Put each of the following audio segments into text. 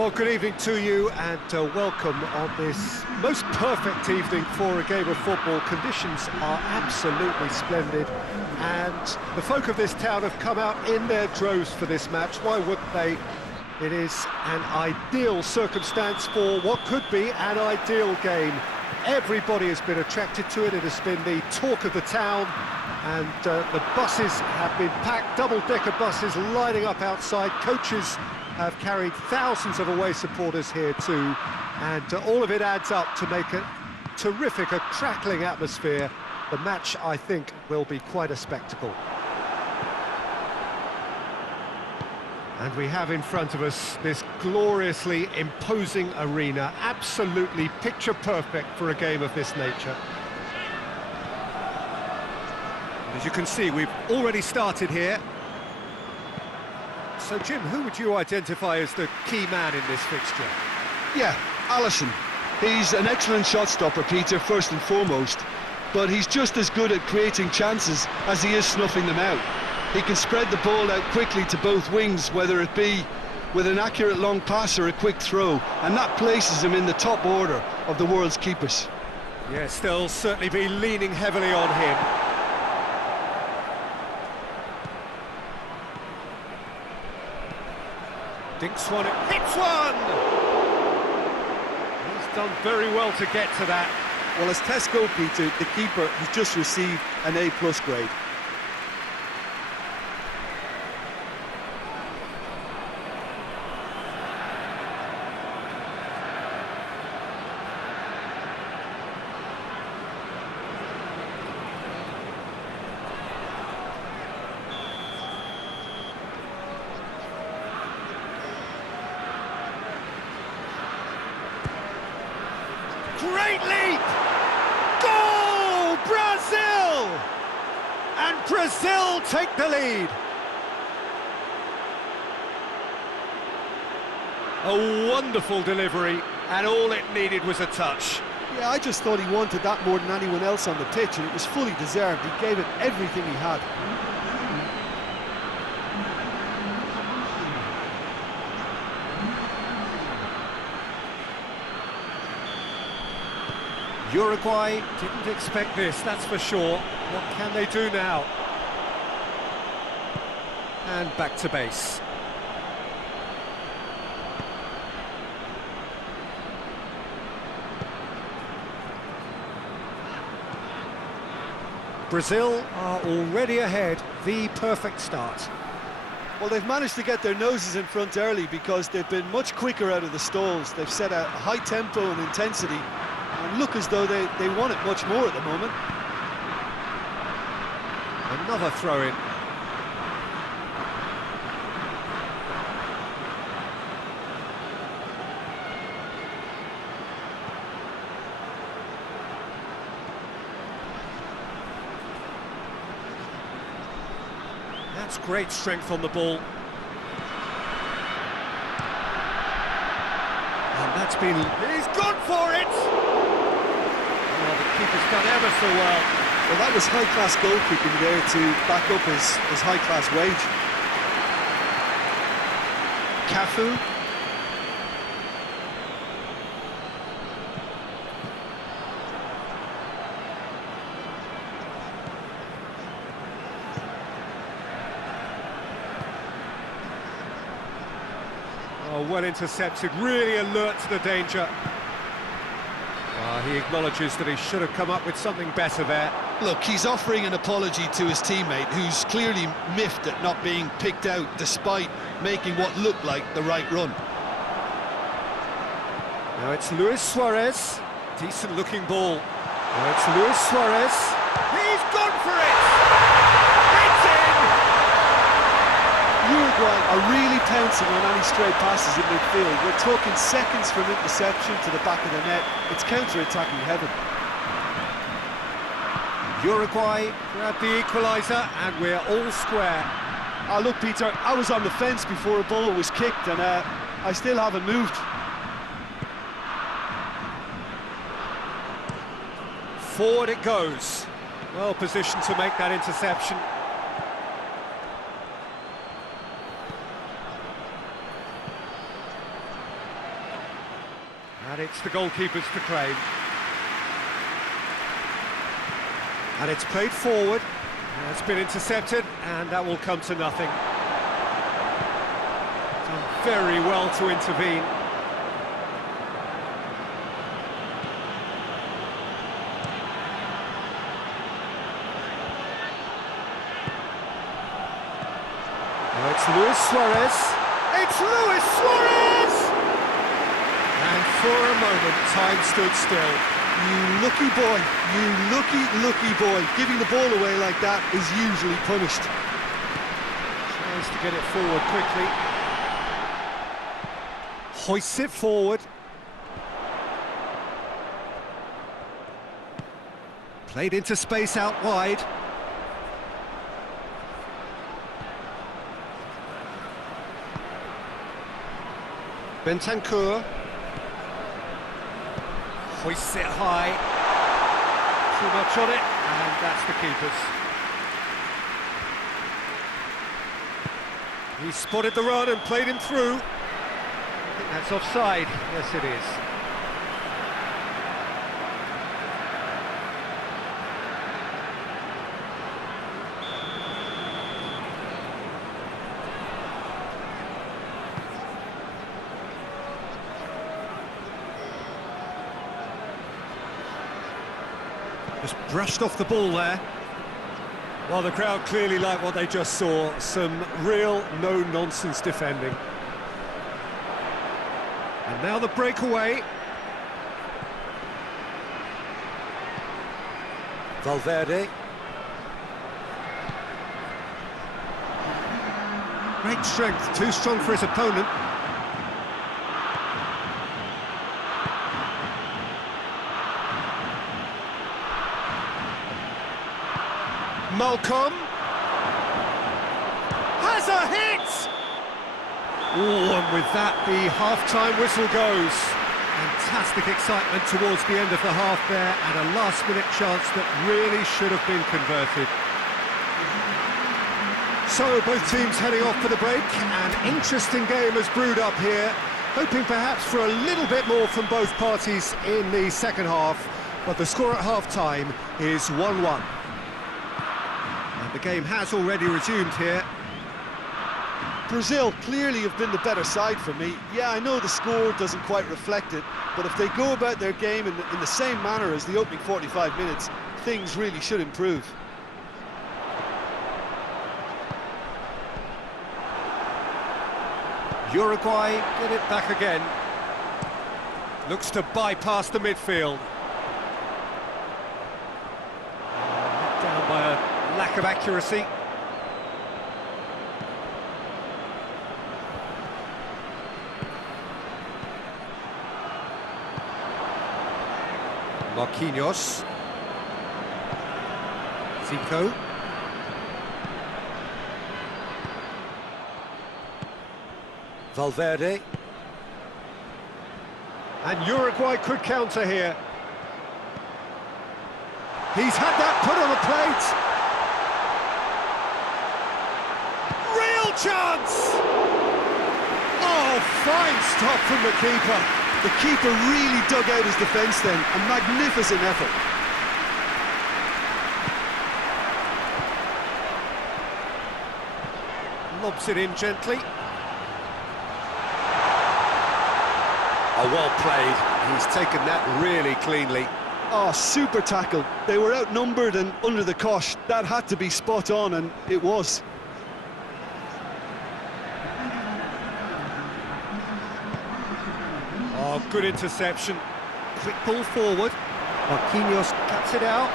Well, good evening to you and welcome on this most perfect evening for a game of football. Conditions are absolutely splendid and the folk of this town have come out in their droves for this match. Why wouldn't they? It is an ideal circumstance for what could be an ideal game. Everybody has been attracted to it. It has been the talk of the town, and the buses have been packed, double-decker buses lining up outside. Coaches have carried thousands of away supporters here too, and all of it adds up to make a terrific, a crackling atmosphere. The match, I think, will be quite a spectacle. And we have in front of us this gloriously imposing arena, absolutely picture-perfect for a game of this nature. As you can see, we've already started here. So, Jim, who would you identify as the key man in this fixture? Yeah, Alisson. He's an excellent shot stopper, Peter, first and foremost, but he's just as good at creating chances as he is snuffing them out. He can spread the ball out quickly to both wings, whether it be with an accurate long pass or a quick throw, and that places him in the top order of the world's keepers. Yes, they'll certainly be leaning heavily on him. Dinks one, hits one! He's done very well to get to that. Well, as tests go, Peter, the keeper has just received an A+ grade. Great leap! Goal! Brazil! And Brazil take the lead. A wonderful delivery, and all it needed was a touch. Yeah, I just thought he wanted that more than anyone else on the pitch, and it was fully deserved. He gave it everything he had. Uruguay didn't expect this, that's for sure. What can they do now? And back to base. Brazil are already ahead, the perfect start. Well, they've managed to get their noses in front early because they've been much quicker out of the stalls. They've set a high tempo and intensity, and look as though they want it much more at the moment. Another throw-in. That's great strength on the ball. And that's been... He's gone for it! Oh, the keeper's done ever so well. Well, that was high-class goalkeeping there to back up his high-class wage. Cafu. Oh, well intercepted, really alert to the danger. He acknowledges that he should have come up with something better there. Look, he's offering an apology to his teammate, who's clearly miffed at not being picked out despite making what looked like the right run. Now it's Luis Suarez. Decent looking ball. Now it's Luis Suarez. He's gone for it! It's in! Uruguay are really pouncing on any stray passes in midfield. We're talking seconds from interception to the back of the net. It's counter-attacking heaven. Uruguay grab the equaliser and we're all square. Oh, look, Peter, I was on the fence before a ball was kicked and I still haven't moved. Forward it goes. Well positioned to make that interception. And it's the goalkeepers to claim. And it's played forward. It's been intercepted, and that will come to nothing. Done very well to intervene. Now it's Luis Suarez. It's Luis Suarez! And for a moment, time stood still. You lucky boy, you lucky boy. Giving the ball away like that is usually punished. Tries to get it forward quickly. Hoists it forward. Played into space out wide. Bentancur. Hoists it high. Too much on it, and that's the keeper's. He spotted the run and played him through. I think that's offside. Yes, it is. Just brushed off the ball there. Well, the crowd clearly like what they just saw. Some real no-nonsense defending. And now the breakaway. Valverde. Great strength, too strong for his opponent. Malcolm has a hit! Oh, and with that, the half-time whistle goes. Fantastic excitement towards the end of the half there, and a last-minute chance that really should have been converted. So, both teams heading off for the break. An interesting game has brewed up here, hoping perhaps for a little bit more from both parties in the second half, but the score at half-time is 1-1. The game has already resumed here. Brazil clearly have been the better side for me. Yeah, I know the score doesn't quite reflect it, but if they go about their game in the same manner as the opening 45 minutes, things really should improve. Uruguay get it back again. Looks to bypass the midfield. Down by a lack of accuracy. Marquinhos. Zico. Valverde. And Uruguay could counter here. He's had that put on a plate. Real chance! Oh, fine stop from the keeper. The keeper really dug out his defence then. A magnificent effort. Lobs it in gently. Oh, well played. He's taken that really cleanly. Oh, super tackle. They were outnumbered and under the cosh. That had to be spot on, and it was. Oh, good interception. Quick ball forward. Marquinhos cuts it out.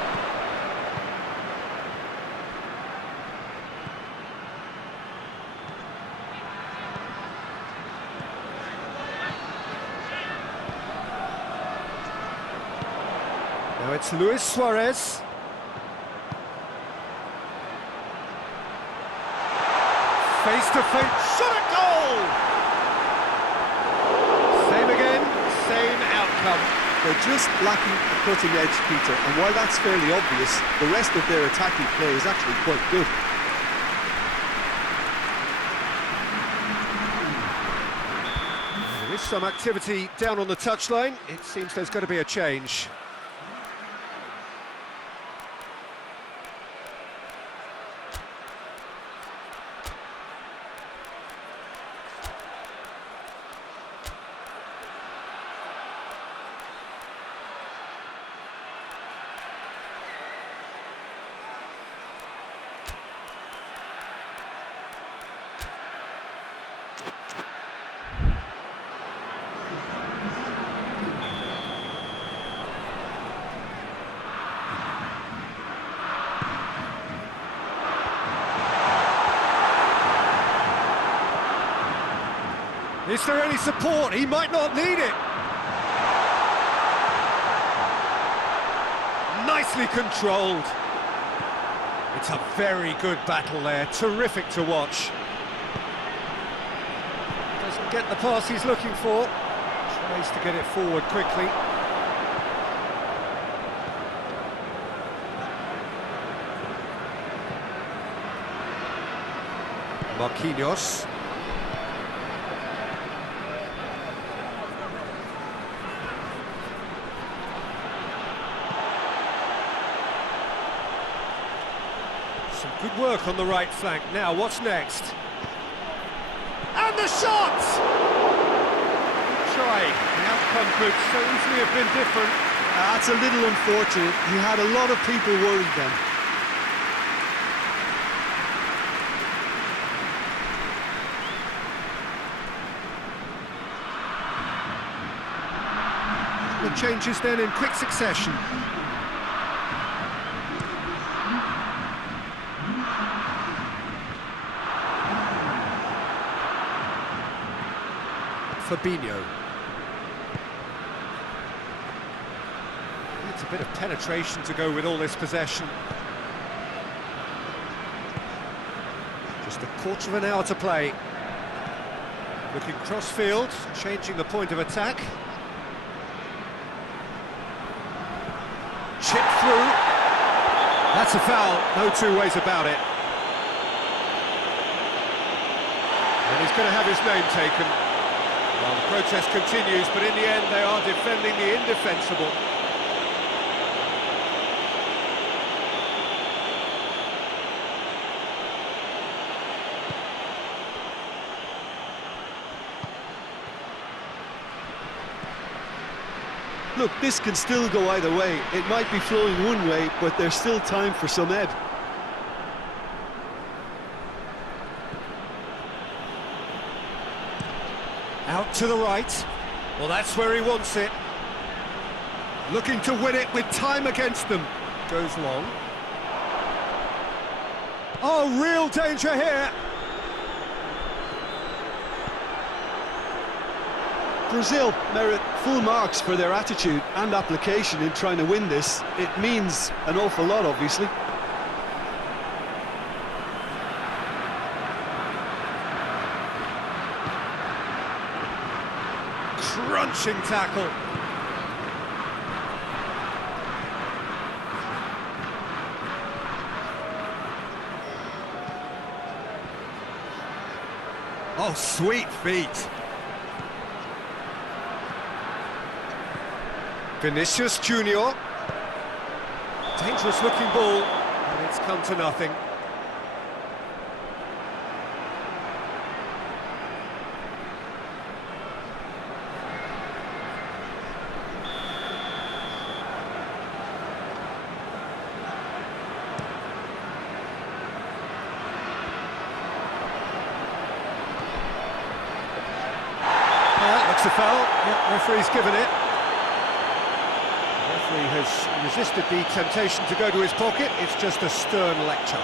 Now it's Luis Suarez. Face to face, shot at goal! Same again, same outcome. They're just lacking a cutting edge, Peter, and while that's fairly obvious, the rest of their attacking play is actually quite good. Luis some activity down on the touchline. It seems there's going to be a change. Is there any support? He might not need it. Nicely controlled. It's a very good battle there, terrific to watch. Doesn't get the pass he's looking for. Tries to get it forward quickly. Marquinhos. Some good work on the right flank. Now, what's next? And the shot! Try. The outcome could so easily have been different. That's a little unfortunate. He had a lot of people worried then. The changes then in quick succession. Fabinho. It's a bit of penetration to go with all this possession. Just a quarter of an hour to play. Looking cross-field, changing the point of attack. Chip through. That's a foul, no two ways about it. And he's going to have his name taken. Well, the protest continues, but in the end they are defending the indefensible. Look, this can still go either way. It might be flowing one way, but there's still time for some ebb. Out to the right. Well, that's where he wants it. Looking to win it with time against them. Goes long. Oh, real danger here. Brazil merit full marks for their attitude and application in trying to win this. It means an awful lot, obviously. Crunching tackle. Oh, sweet feet. Vinicius Junior. Dangerous looking ball, and it's come to nothing. Looks a foul. Yep, referee's given it. The referee has resisted the temptation to go to his pocket. It's just a stern lecture.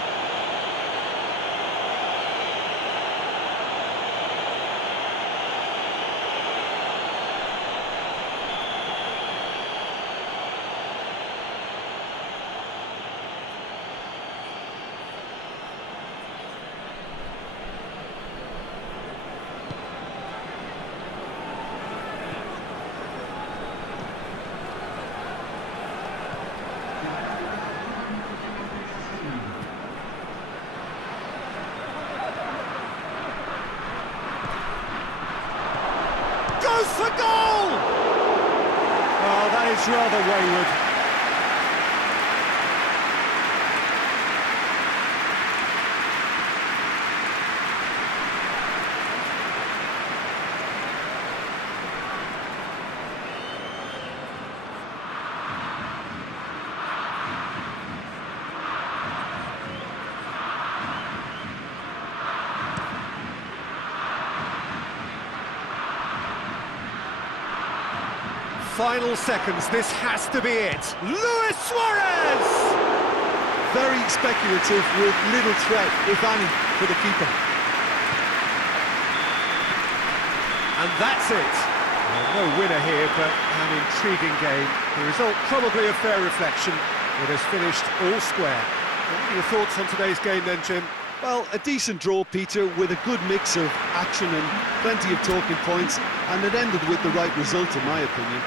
That's rather wayward. Final seconds, this has to be it. Luis Suarez! Very speculative with little threat, if any, for the keeper. And that's it. Well, no winner here, but an intriguing game. The result probably a fair reflection. It has finished all square. What are your thoughts on today's game then, Jim? Well, a decent draw, Peter, with a good mix of action and plenty of talking points, and it ended with the right result, in my opinion.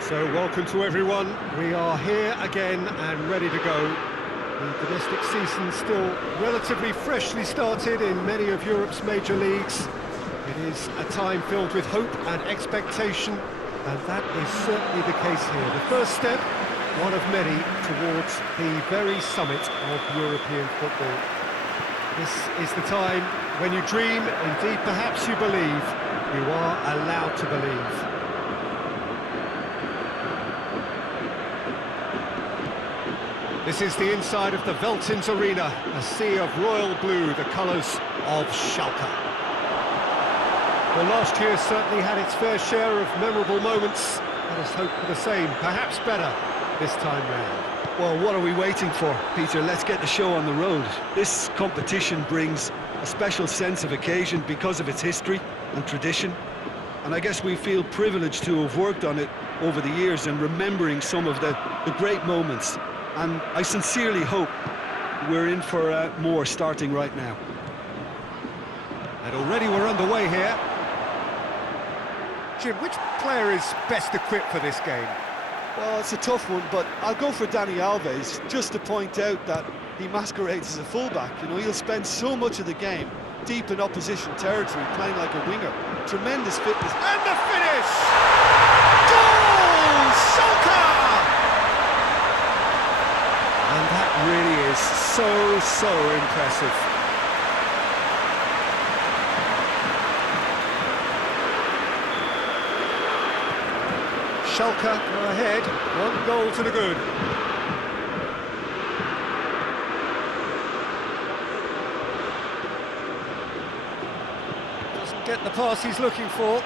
So welcome to everyone. We are here again and ready to go. The domestic season still relatively freshly started in many of Europe's major leagues. It is a time filled with hope and expectation, and that is certainly the case here. The first step, one of many, towards the very summit of European football. This is the time when you dream, indeed perhaps you believe. You are allowed to believe. This is the inside of the Veltins Arena, a sea of royal blue, the colours of Schalke. Well, last year certainly had its fair share of memorable moments. Let us hope for the same, perhaps better, this time round. Well, what are we waiting for, Peter? Let's get the show on the road. This competition brings a special sense of occasion because of its history and tradition. And I guess we feel privileged to have worked on it over the years and remembering some of the great moments. And I sincerely hope we're in for more starting right now. And already we're underway here. Jim, which player is best equipped for this game? Well, it's a tough one, but I'll go for Dani Alves, just to point out that he masquerades as a fullback. You know, he'll spend so much of the game deep in opposition territory, playing like a winger. Tremendous fitness. And the finish! Goal! Schalke! And that really is so impressive. Schalke go ahead, 1 goal to the good. Doesn't get the pass he's looking for.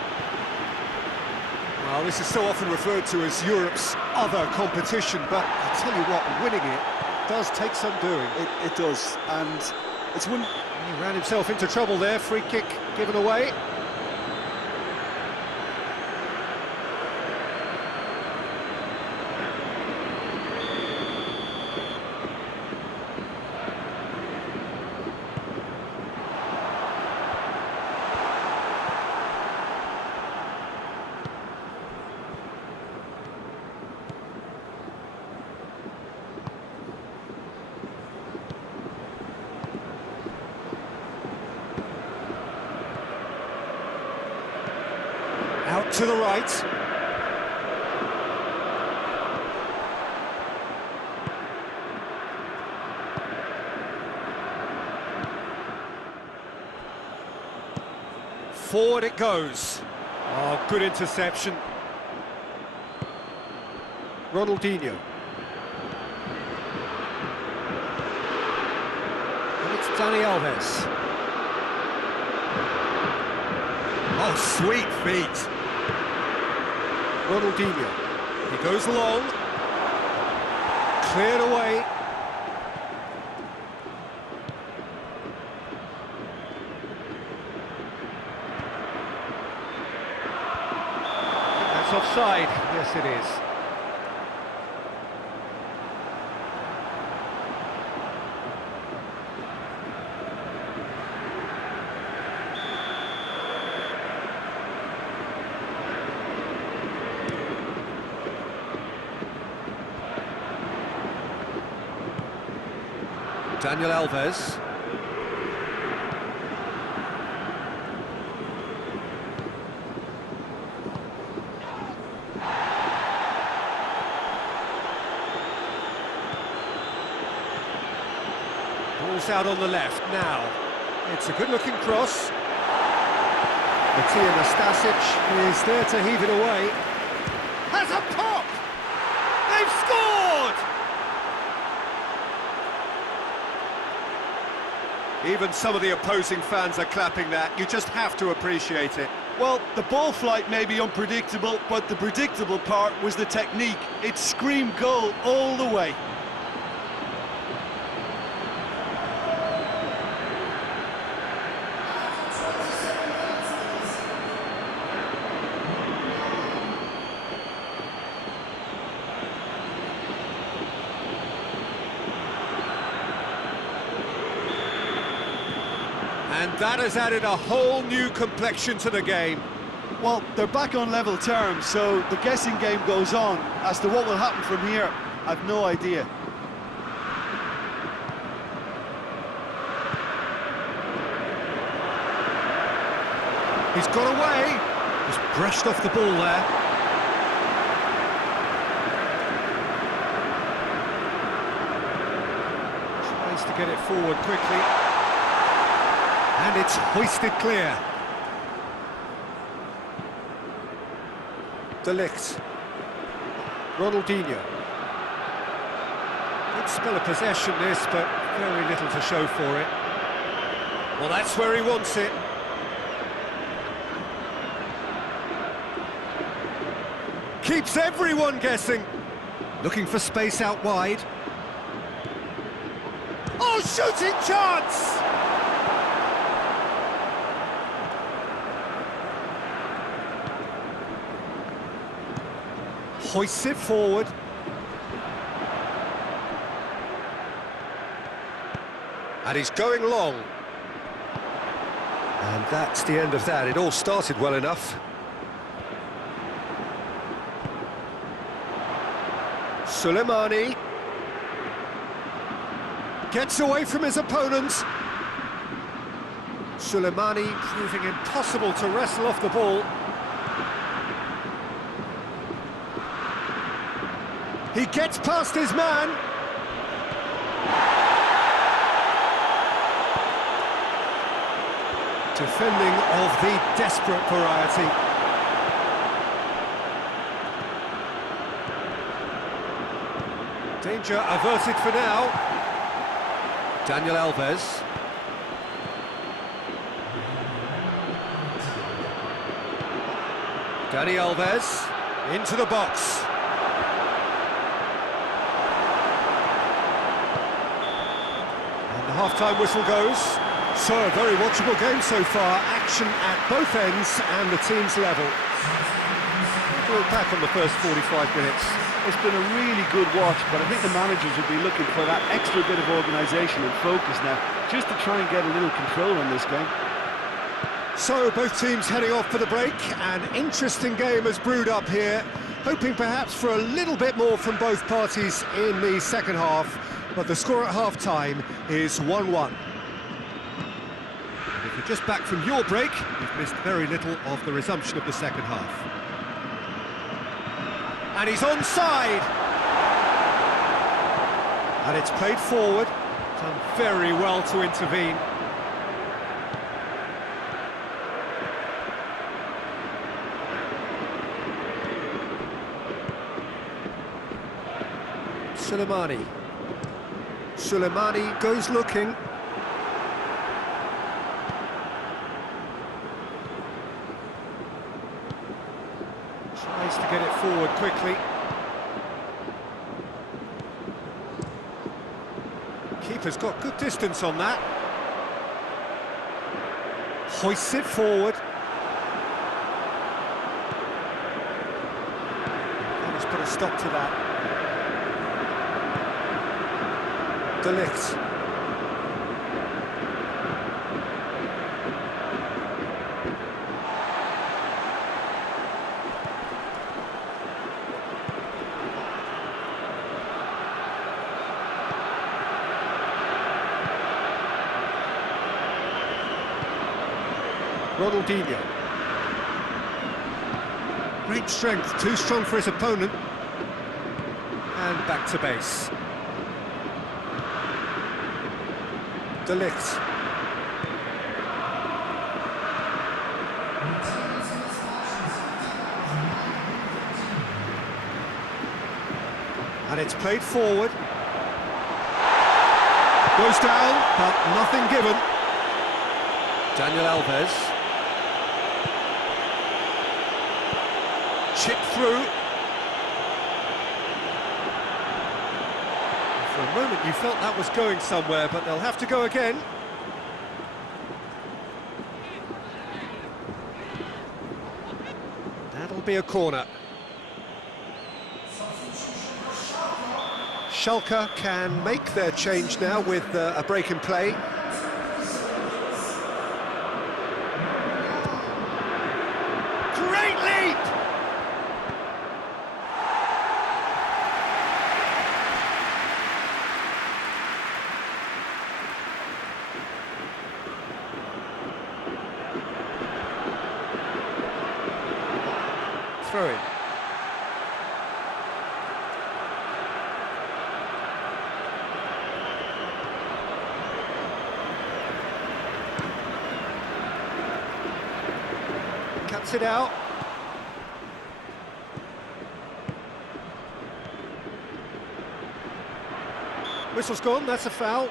Well, this is so often referred to as Europe's other competition, but I tell you what, winning it does take some doing. It does, and it's one... He ran himself into trouble there, free kick given away. Out to the right. Forward it goes. Oh, good interception. Ronaldinho. And it's Dani Alves. Oh, sweet feet. Ronaldinho. He goes long. Cleared away. That's offside. Yes, it is. Daniel Alves. Ball's out on the left now. It's a good-looking cross. Matija Nastasic is there to heave it away. Has a pop! They've scored! Even some of the opposing fans are clapping that. You just have to appreciate it. Well, the ball flight may be unpredictable, but the predictable part was the technique. It screamed goal all the way. And that has added a whole new complexion to the game. Well, they're back on level terms, so the guessing game goes on. As to what will happen from here, I've no idea. He's got away. He's brushed off the ball there. Tries to get it forward quickly. And it's hoisted clear. De Ligt. Ronaldinho. Good spell of possession this, but very little to show for it. Well, that's where he wants it. Keeps everyone guessing. Looking for space out wide. Oh, shooting chance! Hoists it forward. And he's going long. And that's the end of that. It all started well enough. Soleimani gets away from his opponents. Soleimani proving impossible to wrestle off the ball. He gets past his man. Defending of the desperate variety. Danger averted for now. Daniel Alves. Dani Alves into the box. And the half-time whistle goes. So, a very watchable game so far. Action at both ends and the team's level. Look back on the first 45 minutes. It's been a really good watch, but I think the managers will be looking for that extra bit of organisation and focus now, just to try and get a little control on this game. So, both teams heading off for the break. An interesting game has brewed up here, hoping perhaps for a little bit more from both parties in the second half, but the score at half-time is 1-1. And if you're just back from your break, you've missed very little of the resumption of the second half. And he's onside! And it's played forward, done very well to intervene. Soleimani. Soleimani goes looking. Tries to get it forward quickly. Keeper's got good distance on that. Hoists it forward. Let's put a stop to that. De Ligt. Ronaldinho. Great strength, too strong for his opponent. And back to base. De Ligt. And it's played forward. Goes down, but nothing given. Daniel Alves. Chip through. For a moment you felt that was going somewhere, but they'll have to go again. That'll be a corner. Schalke can make their change now with a break in play. Great leap! Throw in. Cuts it out. Whistle's gone, that's a foul.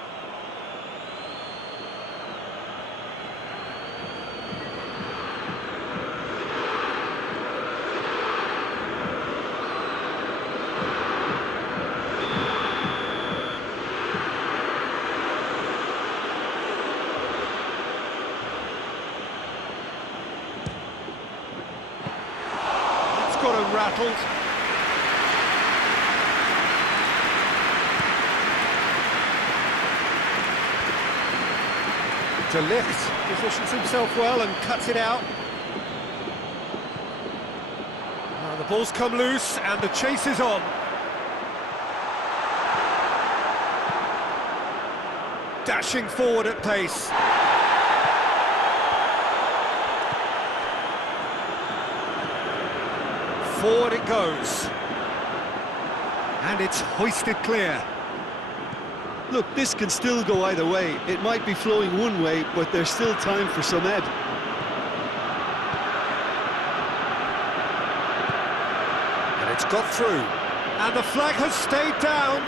Got him rattled. De Ligt positions himself well and cuts it out. The ball's come loose and the chase is on. Dashing forward at pace. Forward it goes. And it's hoisted clear. Look, this can still go either way. It might be flowing one way, but there's still time for some ebb. And it's got through. And the flag has stayed down.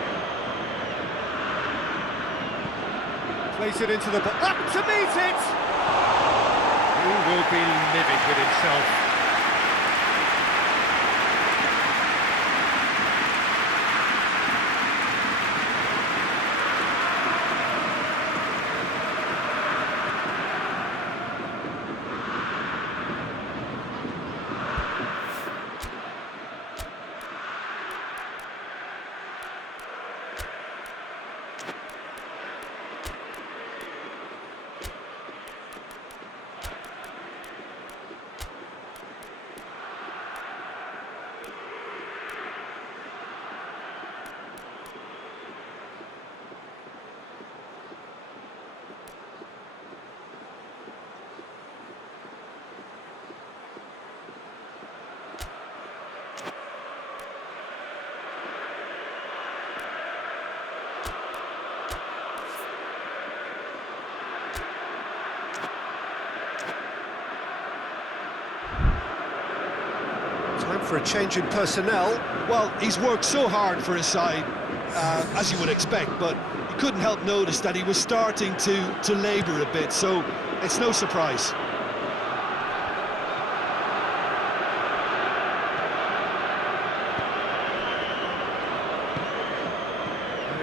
Place it into the box. Up to meet it! He will be livid with himself. Time for a change in personnel. Well, he's worked so hard for his side, as you would expect, but you couldn't help notice that he was starting to labour a bit, so it's no surprise.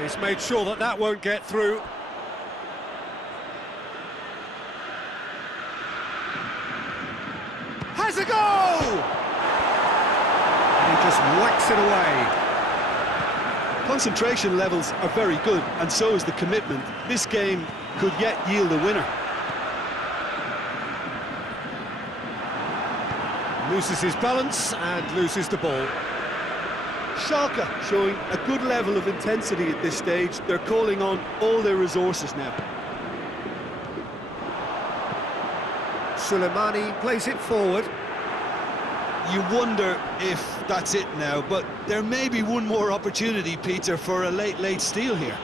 He's made sure that that won't get through. Has a goal! And he just whacks it away. Concentration levels are very good, and so is the commitment. This game could yet yield a winner. Loses his balance and loses the ball. Schalke showing a good level of intensity at this stage. They're calling on all their resources now. Suleimani plays it forward. You wonder if that's it now, but there may be one more opportunity, Peter, for a late steal here.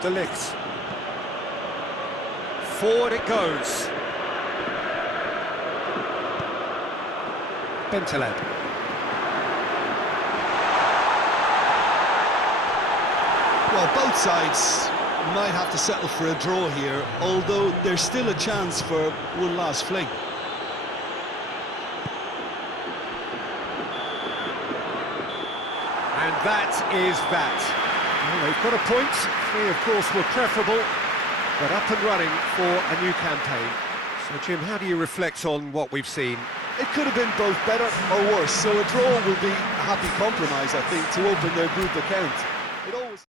De Ligt. Forward it goes. Bentaleb. Well, both sides might have to settle for a draw here, although there's still a chance for one last fling. And that is that. Well, they've got a point. 3, of course, were preferable, but up and running for a new campaign. So, Jim, how do you reflect on what we've seen? It could have been both better or worse, so a draw will be a happy compromise, I think, to open their group account. It always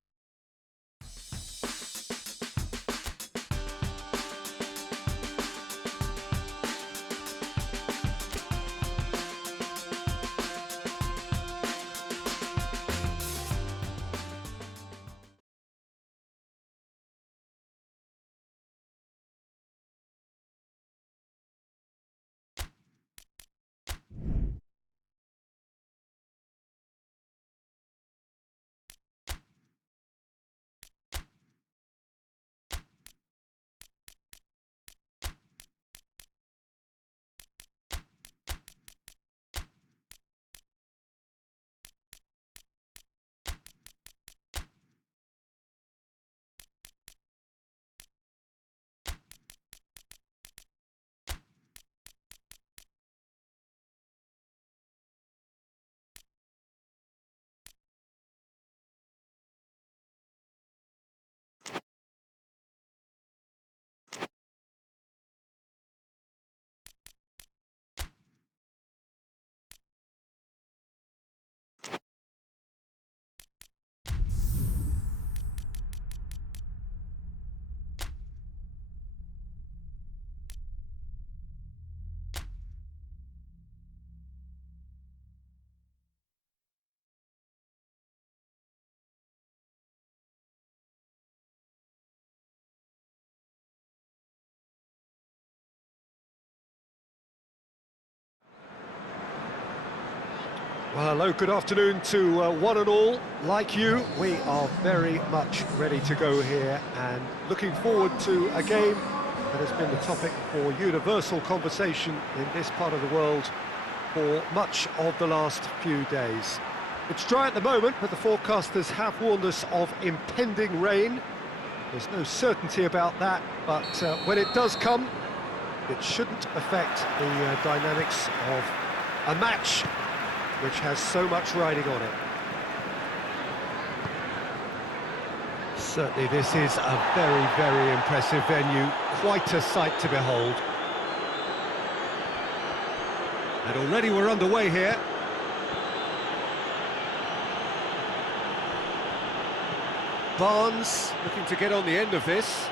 Well, hello, good afternoon to one and all. Like you, we are very much ready to go here and looking forward to a game that has been the topic for universal conversation in this part of the world for much of the last few days. It's dry at the moment, but the forecasters have warned us of impending rain. There's no certainty about that, but when it does come, it shouldn't affect the dynamics of a match which has so much riding on it. Certainly this is a very, very impressive venue, quite a sight to behold. And already we're underway here. Barnes looking to get on the end of this.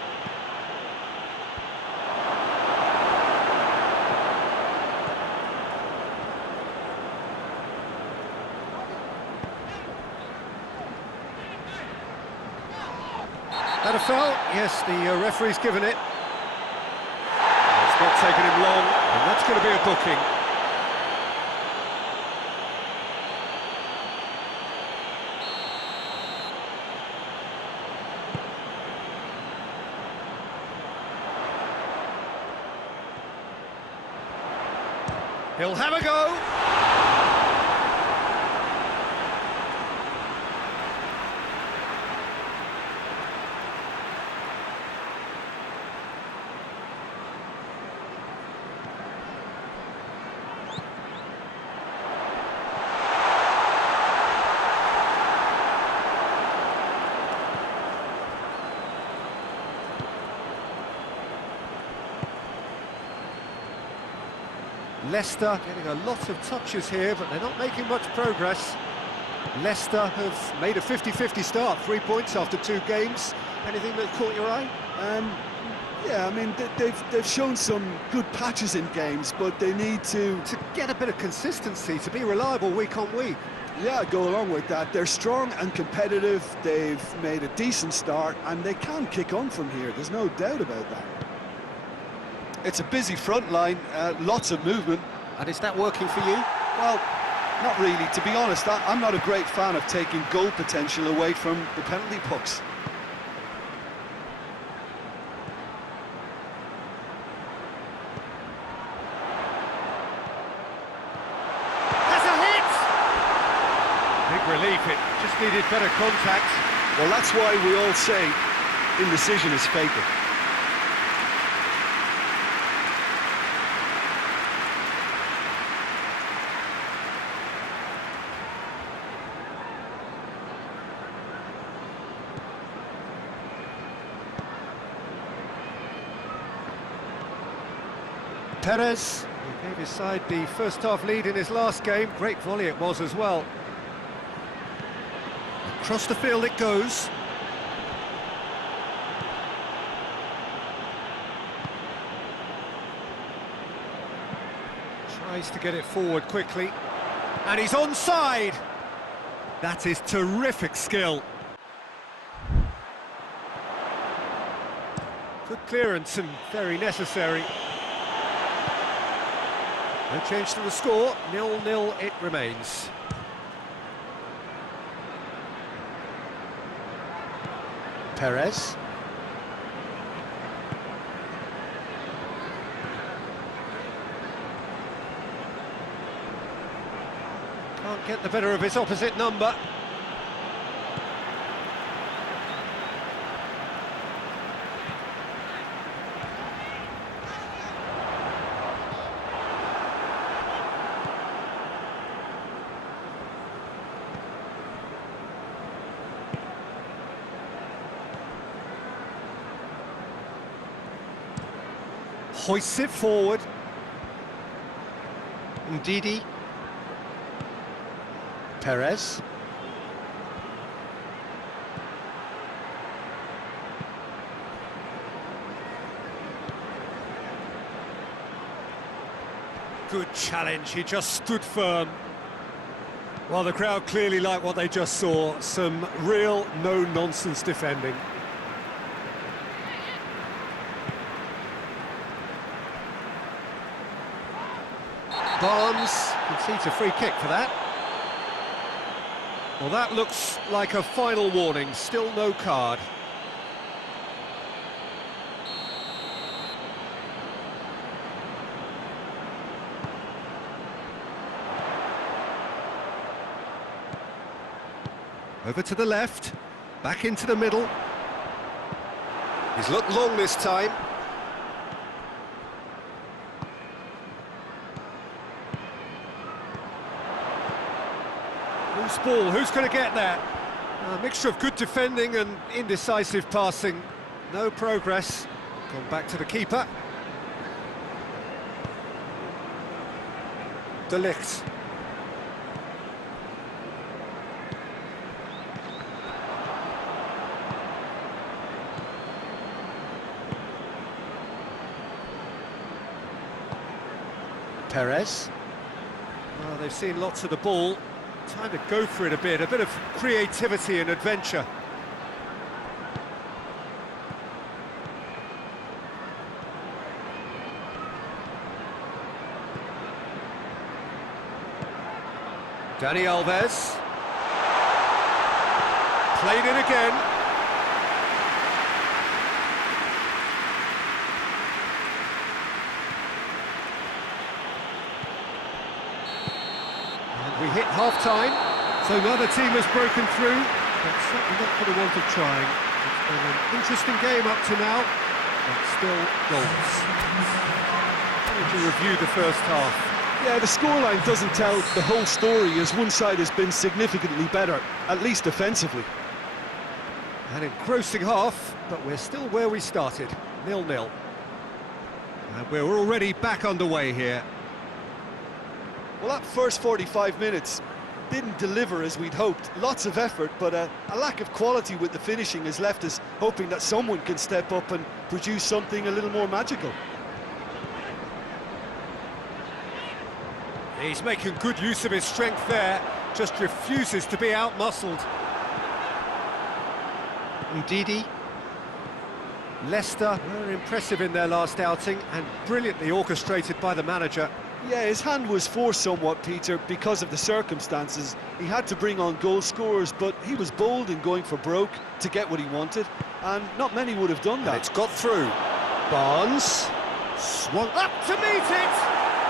That a foul? Yes, the referee's given it. It's not taken him long, and that's going to be a booking. He'll have a go. Leicester getting a lot of touches here, but they're not making much progress. Leicester have made a 50-50 start, 3 points after 2 games. Anything that caught your eye? Yeah, I mean, they've shown some good patches in games, but they need to get a bit of consistency, to be reliable week on week. Yeah, go along with that. They're strong and competitive, they've made a decent start, and they can kick on from here, there's no doubt about that. It's a busy front line, lots of movement. And is that working for you? Well, not really. To be honest, I'm not a great fan of taking goal potential away from the penalty box. That's a hit! Big relief, it just needed better contact. Well, that's why we all say indecision is fatal. Perez, he gave his side the first half lead in his last game. Great volley it was as well. Across the field it goes. Tries to get it forward quickly. And he's onside! That is terrific skill. Good clearance and very necessary. No change to the score, 0-0 it remains. Perez. Can't get the better of his opposite number. Hoists it forward. Ndidi. Perez. Good challenge, he just stood firm. Well, the crowd clearly like what they just saw. Some real no-nonsense defending. Barnes concedes a free kick for that. Well, that looks like a final warning, still no card. Over to the left, back into the middle. He's looked long this time. Loose ball, who's going to get that? A mixture of good defending and indecisive passing. No progress. Gone back to the keeper. De Ligt. Perez. Oh, they've seen lots of the ball. Time to go for it a bit of creativity and adventure. Dani Alves. Played it again. We hit half-time, so neither team has broken through, but certainly not for the want of trying. It's been an interesting game up to now, but still goals. How would you review the first half? Yeah, the scoreline doesn't tell the whole story, as one side has been significantly better, at least defensively. An engrossing half, but we're still where we started, 0-0. And we're already back underway here. Well, that first 45 minutes didn't deliver as we'd hoped. Lots of effort, but a lack of quality with the finishing has left us hoping that someone can step up and produce something a little more magical. He's making good use of his strength there, just refuses to be out-muscled. Ndidi. Leicester were impressive in their last outing and brilliantly orchestrated by the manager. Yeah, his hand was forced somewhat, Peter, because of the circumstances. He had to bring on goal scorers, but he was bold in going for broke to get what he wanted, and not many would have done that. And it's got through. Barnes swung up to meet it!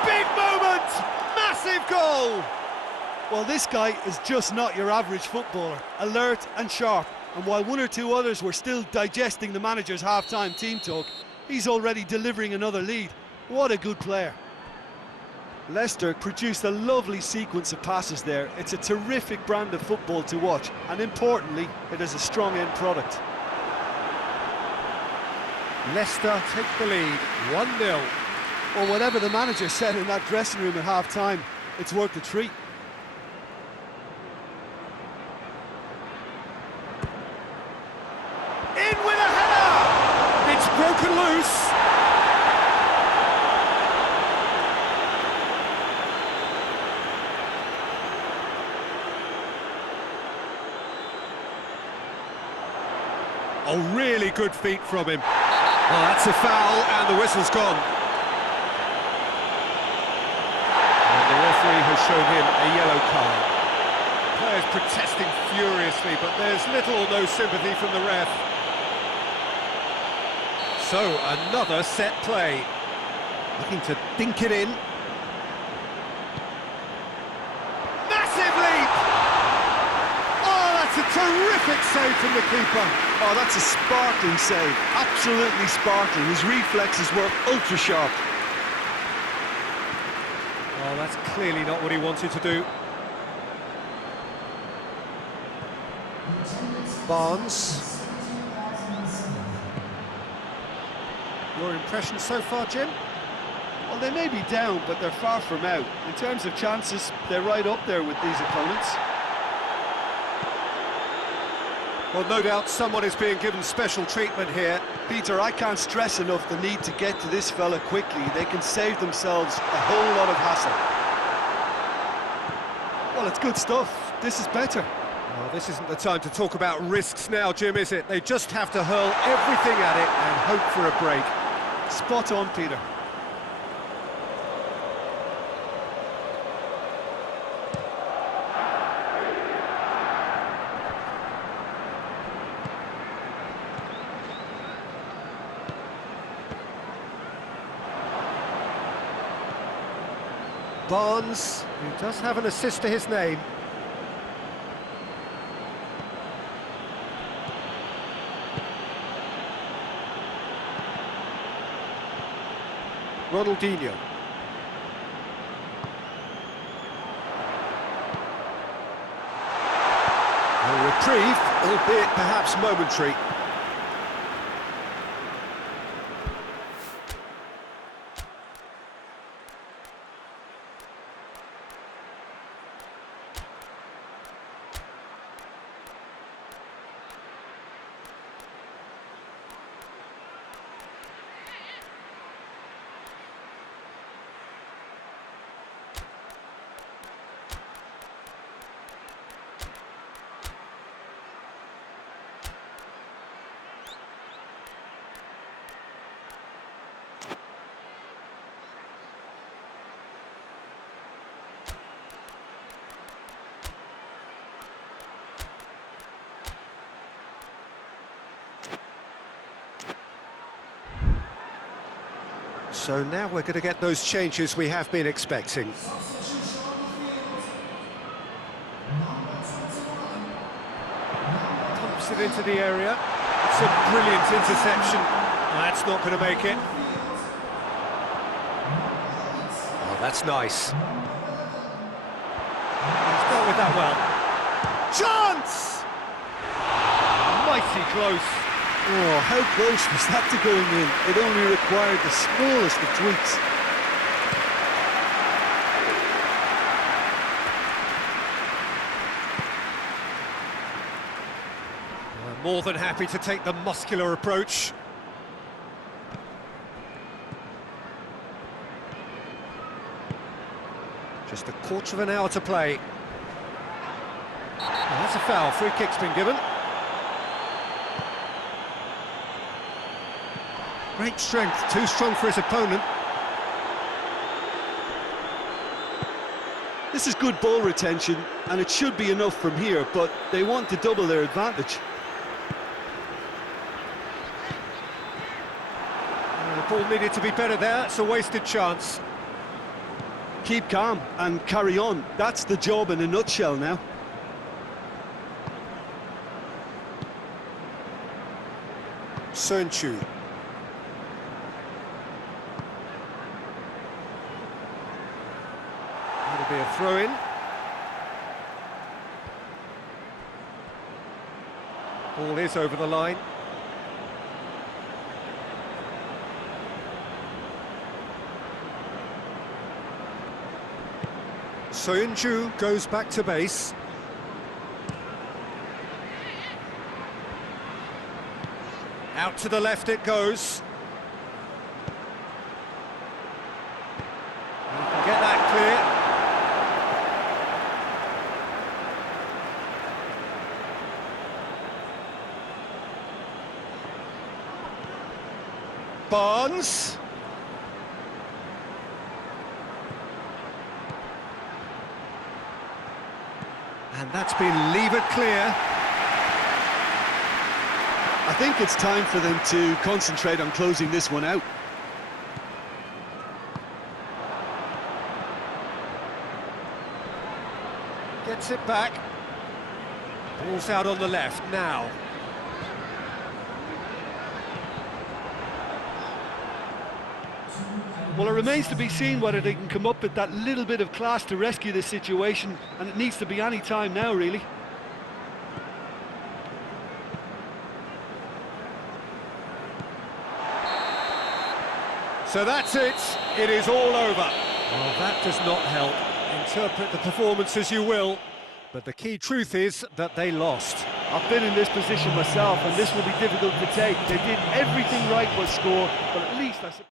Big moment! Massive goal! Well, this guy is just not your average footballer. Alert and sharp, and while one or two others were still digesting the manager's half-time team talk, he's already delivering another lead. What a good player. Leicester produced a lovely sequence of passes there. It's a terrific brand of football to watch, and importantly, it is a strong end product. Leicester take the lead, 1-0. Well, whatever the manager said in that dressing room at half-time, it's worth the treat. In with a header! It's broken loose. Oh, really good feet from him. Well, that's a foul, and the whistle's gone. And the referee has shown him a yellow card. Players protesting furiously, but there's little or no sympathy from the ref. So, another set play. Looking to dink it in. Massive leap! Oh, that's a terrific save from the keeper. Oh, that's a sparkling save. Absolutely sparkling. His reflexes were ultra-sharp. Oh, that's clearly not what he wanted to do. Barnes. Your impression so far, Jim? Well, they may be down, but they're far from out. In terms of chances, they're right up there with these opponents. Well, no doubt someone is being given special treatment here. Peter, I can't stress enough the need to get to this fella quickly. They can save themselves a whole lot of hassle. Well, it's good stuff. This is better. Well, this isn't the time to talk about risks now, Jim, is it? They just have to hurl everything at it and hope for a break. Spot on, Peter. Barnes, who does have an assist to his name. Ronaldinho. A reprieve, albeit perhaps momentary. So now we're going to get those changes we have been expecting. Pumps it into the area. It's a brilliant interception. That's not going to make it. Oh, that's nice. He's dealt with that well. Chance! Mighty close. Oh, how close was that to going in? It only required the smallest of tweaks. More than happy to take the muscular approach. Just a quarter of an hour to play. Oh, that's a foul. Free kick's been given. Great strength, too strong for his opponent. This is good ball retention, and it should be enough from here, but they want to double their advantage. The ball needed to be better there. It's a wasted chance. Keep calm and carry on. That's the job in a nutshell now. Sönchu. That'll be a throw-in. Ball is over the line. Sönchu goes back to base. Out to the left it goes. You can get that clear. Barnes. And that's been levered clear. I think it's time for them to concentrate on closing this one out. Gets it back. Ball's out on the left now. Well, it remains to be seen whether they can come up with that little bit of class to rescue this situation, and it needs to be any time now, really. So that's it. It is all over. Well, that does not help. Interpret the performance as you will, but the key truth is that they lost. I've been in this position myself, and this will be difficult to take. They did everything right but score, but at least I suppose...